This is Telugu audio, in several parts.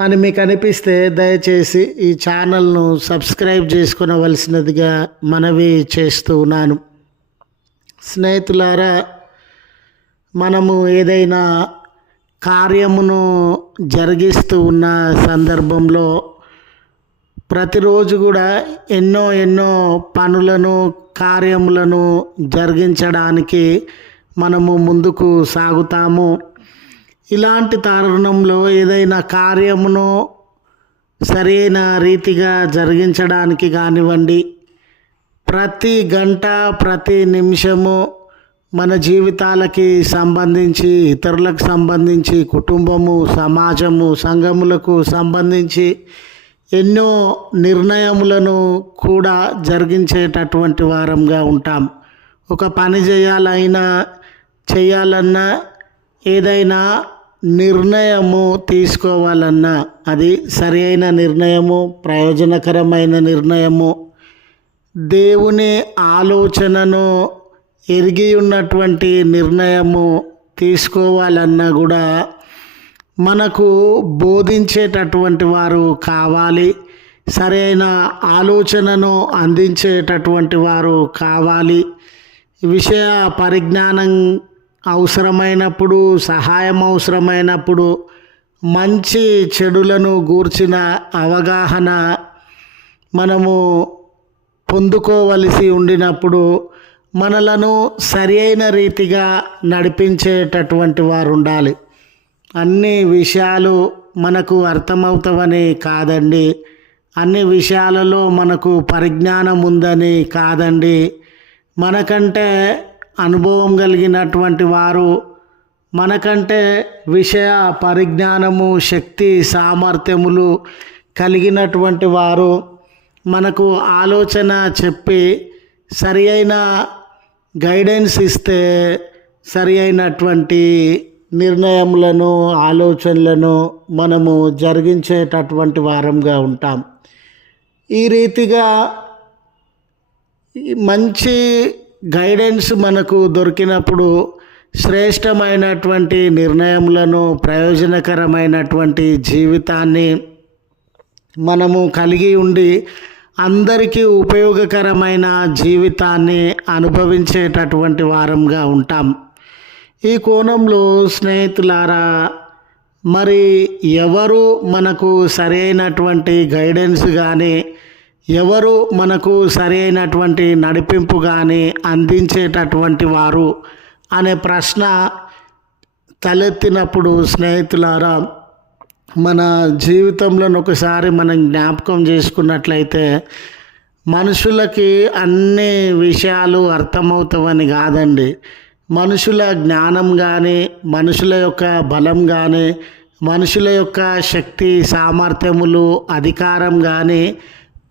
అని మీకు అనిపిస్తే దయచేసి ఈ ఛానల్ను సబ్స్క్రైబ్ చేసుకునవలసినదిగా మనవి చేస్తూ ఉన్నాను. స్నేహితులారా మనము ఏదైనా కార్యమును జరిగిస్తూ ఉన్న సందర్భంలో ప్రతిరోజు కూడా ఎన్నో ఎన్నో పనులను కార్యములను జరిగించడానికి మనము ముందుకు సాగుతాము. ఇలాంటి తరుణంలో ఏదైనా కార్యమును సరైన రీతిగా జరిగించడానికి కానివ్వండి ప్రతి గంట ప్రతి నిమిషము మన జీవితాలకి సంబంధించి ఇతరులకు సంబంధించి కుటుంబము సమాజము సంఘములకు సంబంధించి ఎన్నో నిర్ణయములను కూడా జరిగించేటటువంటి వారంగా ఉంటాం. ఒక పని చేయాలైనా చేయాలన్నా ఏదైనా నిర్ణయము తీసుకోవాలన్నా అది సరి అయిన నిర్ణయము ప్రయోజనకరమైన నిర్ణయము. దేవుని ఆలోచనను ఎరిగి ఉన్నటువంటి నిర్ణయము తీసుకోవాలన్నా కూడా మనకు బోధించేటటువంటి వారు కావాలి. సరైన ఆలోచనను అందించేటటువంటి వారు కావాలి. విషయ పరిజ్ఞానం అవసరమైనప్పుడు సహాయం అవసరమైనప్పుడు మంచి చెడులను గూర్చిన అవగాహన మనము పొందుకోవలసి ఉండినప్పుడు మనలను సరి అయిన రీతిగా నడిపించేటటువంటి వారు ఉండాలి అన్ని విషయాలు మనకు అర్థమవుతావని కాదండి. అన్ని విషయాలలో మనకు పరిజ్ఞానం ఉందని కాదండి. మనకంటే అనుభవం కలిగినటువంటి వారు మనకంటే విషయ పరిజ్ఞానము శక్తి సామర్థ్యములు కలిగినటువంటి వారు మనకు ఆలోచన చెప్పి సరి అయిన గైడెన్స్ ఇస్తే సరి అయినటువంటి నిర్ణయములను ఆలోచనలను మనము జరిగించేటటువంటి వారంగా ఉంటాం. ఈ రీతిగా మంచి గైడెన్స్ మనకు దొరికినప్పుడు శ్రేష్టమైనటువంటి నిర్ణయములను ప్రయోజనకరమైనటువంటి జీవితాన్ని మనము కలిగి ఉండి అందరికీ ఉపయోగకరమైన జీవితాన్ని అనుభవించేటటువంటి వారంగా ఉంటాం. ఈ కోణంలో స్నేహితులారా మరి ఎవరు మనకు సరైనటువంటి గైడెన్స్ కానీ ఎవరు మనకు సరైనటువంటి నడిపింపు కానీ అందించేటటువంటి వారు అనే ప్రశ్న తలెత్తినప్పుడు స్నేహితులారా మన జీవితంలో ఒకసారి మనం జ్ఞాపకం చేసుకున్నట్లయితే మనుషులకి అన్ని విషయాలు అర్థమవుతామని కాదండి. మనుషుల జ్ఞానం కానీ మనుషుల యొక్క బలం కానీ మనుషుల యొక్క శక్తి సామర్థ్యములు అధికారం కానీ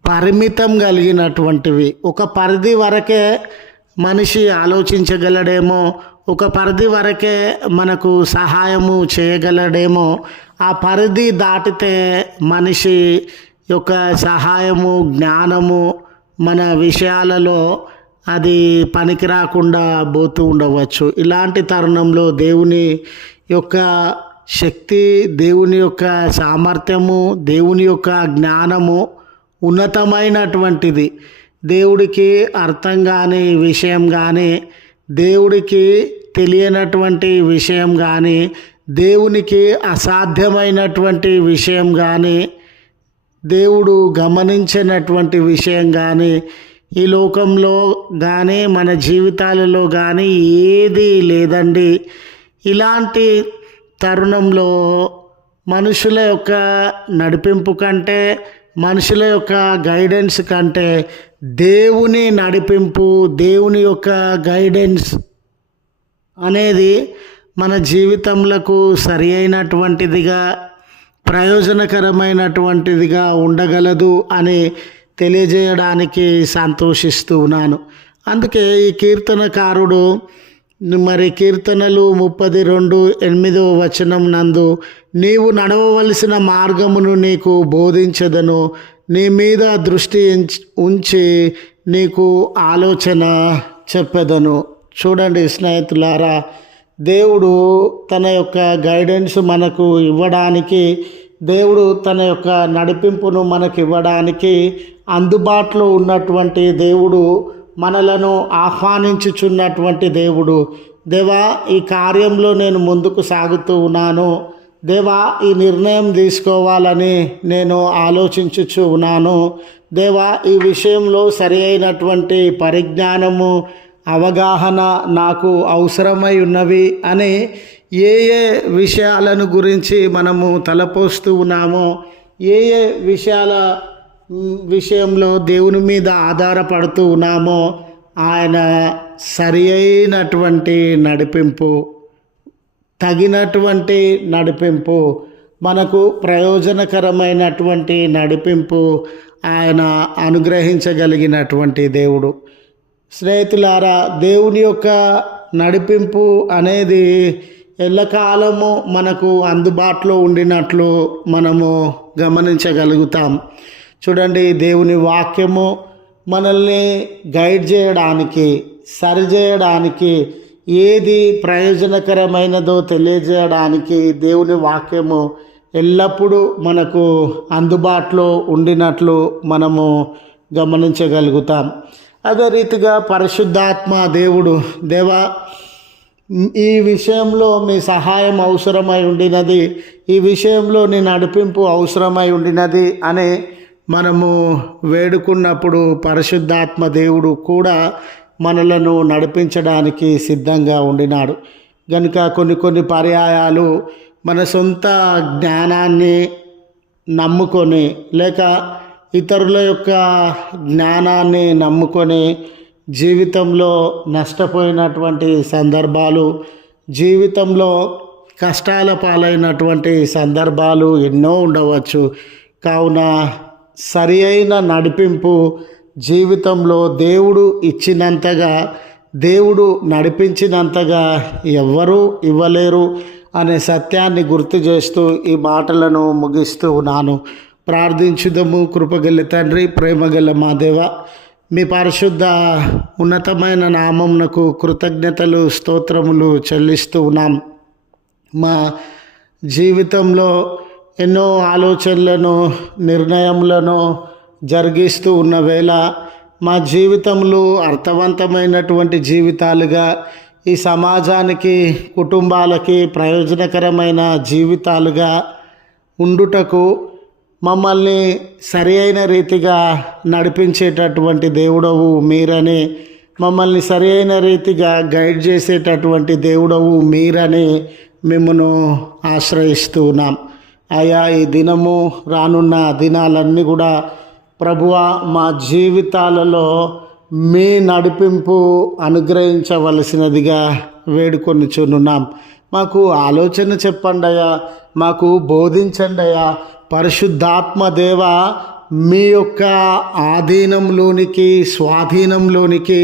పరిమితం కలిగినటువంటివి. ఒక పరిధి వరకే మనిషి ఆలోచించగలడేమో ఒక పరిధి వరకే మనకు సహాయము చేయగలడేమో ఆ పరిధి దాటితే మనిషి యొక్క సహాయము జ్ఞానము మన విషయాలలో అది పనికి రాకుండా పోతూ ఉండవచ్చు. ఇలాంటి తరుణంలో దేవుని యొక్క శక్తి దేవుని యొక్క సామర్థ్యము దేవుని యొక్క జ్ఞానము ఉన్నతమైనటువంటిది. దేవుడికి అర్థం కాని విషయం కానీ దేవుడికి తెలియనటువంటి విషయం కానీ దేవునికి అసాధ్యమైనటువంటి విషయం కానీ దేవుడు గమనించినటువంటి విషయం కానీ ఈ లోకంలో కానీ మన జీవితాలలో కానీ ఏది లేదండి. ఇలాంటి తరుణంలో మనుషుల యొక్క నడిపింపు కంటే మనుషుల యొక్క గైడెన్స్ కంటే దేవుని నడిపింపు దేవుని యొక్క గైడెన్స్ అనేది మన జీవితంలకు సరి అయినటువంటిదిగా ప్రయోజనకరమైనటువంటిదిగా ఉండగలదు అని తెలియజేయడానికి సంతోషిస్తూ ఉన్నాను. అందుకే ఈ కీర్తనకారుడు మరి కీర్తనలు ముప్పది రెండు ఎనిమిదో వచనం నందు నీవు నడవవలసిన మార్గమును నీకు బోధించదను. నీ మీద దృష్టి ఉంచి నీకు ఆలోచన చెప్పెదను. చూడండి స్నేహితులారా దేవుడు తన యొక్క గైడెన్స్ మనకు ఇవ్వడానికి దేవుడు తన యొక్క నడిపింపును మనకు ఇవ్వడానికి అందుబాటులో ఉన్నటువంటి దేవుడు మనలను ఆహ్వానించుచున్నటువంటి దేవుడు. దేవా ఈ కార్యంలో నేను ముందుకు సాగుతూ ఉన్నాను. దేవా ఈ నిర్ణయం తీసుకోవాలని నేను ఆలోచించుచు ఉన్నాను. దేవా ఈ విషయంలో సరి అయినటువంటి పరిజ్ఞానము అవగాహన నాకు అవసరమై ఉన్నవి అని ఏ ఏ విషయాలను గురించి మనము తలపోస్తూ ఉన్నామో ఏ ఏ విషయాల విషయంలో దేవుని మీద ఆధారపడుతూ ఉన్నామో ఆయన సరి అయినటువంటి నడిపింపు తగినటువంటి నడిపింపు మనకు ప్రయోజనకరమైనటువంటి నడిపింపు ఆయన అనుగ్రహించగలిగినటువంటి దేవుడు. స్నేహితులారా దేవుని యొక్క నడిపింపు అనేది ఎల్లకాలము మనకు అందుబాటులో ఉండినట్లు మనము గమనించగలుగుతాం. చూడండి దేవుని వాక్యము మనల్ని గైడ్ చేయడానికి సరిచేయడానికి ఏది ప్రయోజనకరమైనదో తెలియజేయడానికి దేవుని వాక్యము ఎల్లప్పుడూ మనకు అందుబాటులో ఉండినట్లు మనము గమనించగలుగుతాం. అదే రీతిగా పరిశుద్ధాత్మ దేవుడు దేవా ఈ విషయంలో మీ సహాయం అవసరమై ఉండినది ఈ విషయంలో నీ నడిపింపు అవసరమై ఉండినది అనే మనము వేడుకున్నప్పుడు పరిశుద్ధాత్మ దేవుడు కూడా మనలను నడిపించడానికి సిద్ధంగా ఉండినాడు. కనుక కొన్ని కొన్ని పర్యాయాలు మన సొంత జ్ఞానాన్ని నమ్ముకొని లేక ఇతరుల యొక్క జ్ఞానాన్ని నమ్ముకొని జీవితంలో నష్టపోయినటువంటి సందర్భాలు జీవితంలో కష్టాల పాలైనటువంటి సందర్భాలు ఎన్నో ఉండవచ్చు. కావున సరి అయిన నడిపింపు జీవితంలో దేవుడు ఇచ్చినంతగా దేవుడు నడిపించినంతగా ఎవ్వరూ ఇవ్వలేరు అనే సత్యాన్ని గుర్తు చేస్తూ ఈ మాటలను ముగిస్తూ ఉన్నాను. ప్రార్థించుదము కృపగల తండ్రి ప్రేమగల మా దేవ. మీ పరిశుద్ధ ఉన్నతమైన నామంనకు కృతజ్ఞతలు స్తోత్రములు చెల్లిస్తూ ఉన్నాం. మా జీవితంలో ఎన్నో ఆలోచనలను నిర్ణయములను జరిగిస్తూ ఉన్న వేళ మా జీవితంలో అర్థవంతమైనటువంటి జీవితాలుగా ఈ సమాజానికి కుటుంబాలకి ప్రయోజనకరమైన జీవితాలుగా ఉండుటకు మమ్మల్ని సరి అయిన రీతిగా నడిపించేటటువంటి దేవుడవు మీరని మమ్మల్ని సరి అయిన రీతిగా గైడ్ చేసేటటువంటి దేవుడవు మీరని మిమ్మను ఆశ్రయిస్తూ ఉన్నాం అయా ఈ దినము రానున్న దినాలన్నీ కూడా ప్రభువ మా జీవితాలలో మీ నడిపింపు అనుగ్రహించవలసినదిగా వేడుకొని చూనున్నాం మాకు ఆలోచన చెప్పండి అయ్యా మాకు బోధించండి అయ్యా. పరిశుద్ధాత్మ దేవ మీ యొక్క ఆధీనంలోనికి స్వాధీనంలోనికి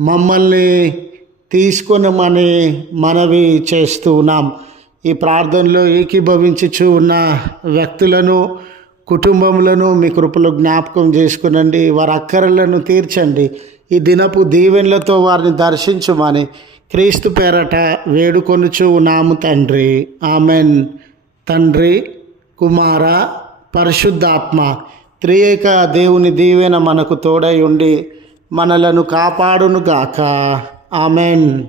మమ్మల్ని తీసుకొనమని మనవి చేస్తున్నాం ఈ ప్రార్థనలో ఏకీభవించుచు ఉన్న వ్యక్తులను కుటుంబములను మీ కృపలో జ్ఞాపకం చేసుకునండి. వారి అక్కరలను తీర్చండి. ఈ దినపు దీవెనలతో వారిని దర్శించుమని క్రీస్తు పేరట వేడుకొనుచు నాము తండ్రి. ఆమెన్. తండ్రి కుమార పరిశుద్ధాత్మ త్రియేక దేవుని దీవెన మనకు తోడై ఉండి మనలను కాపాడునుగాక. ఆమెన్.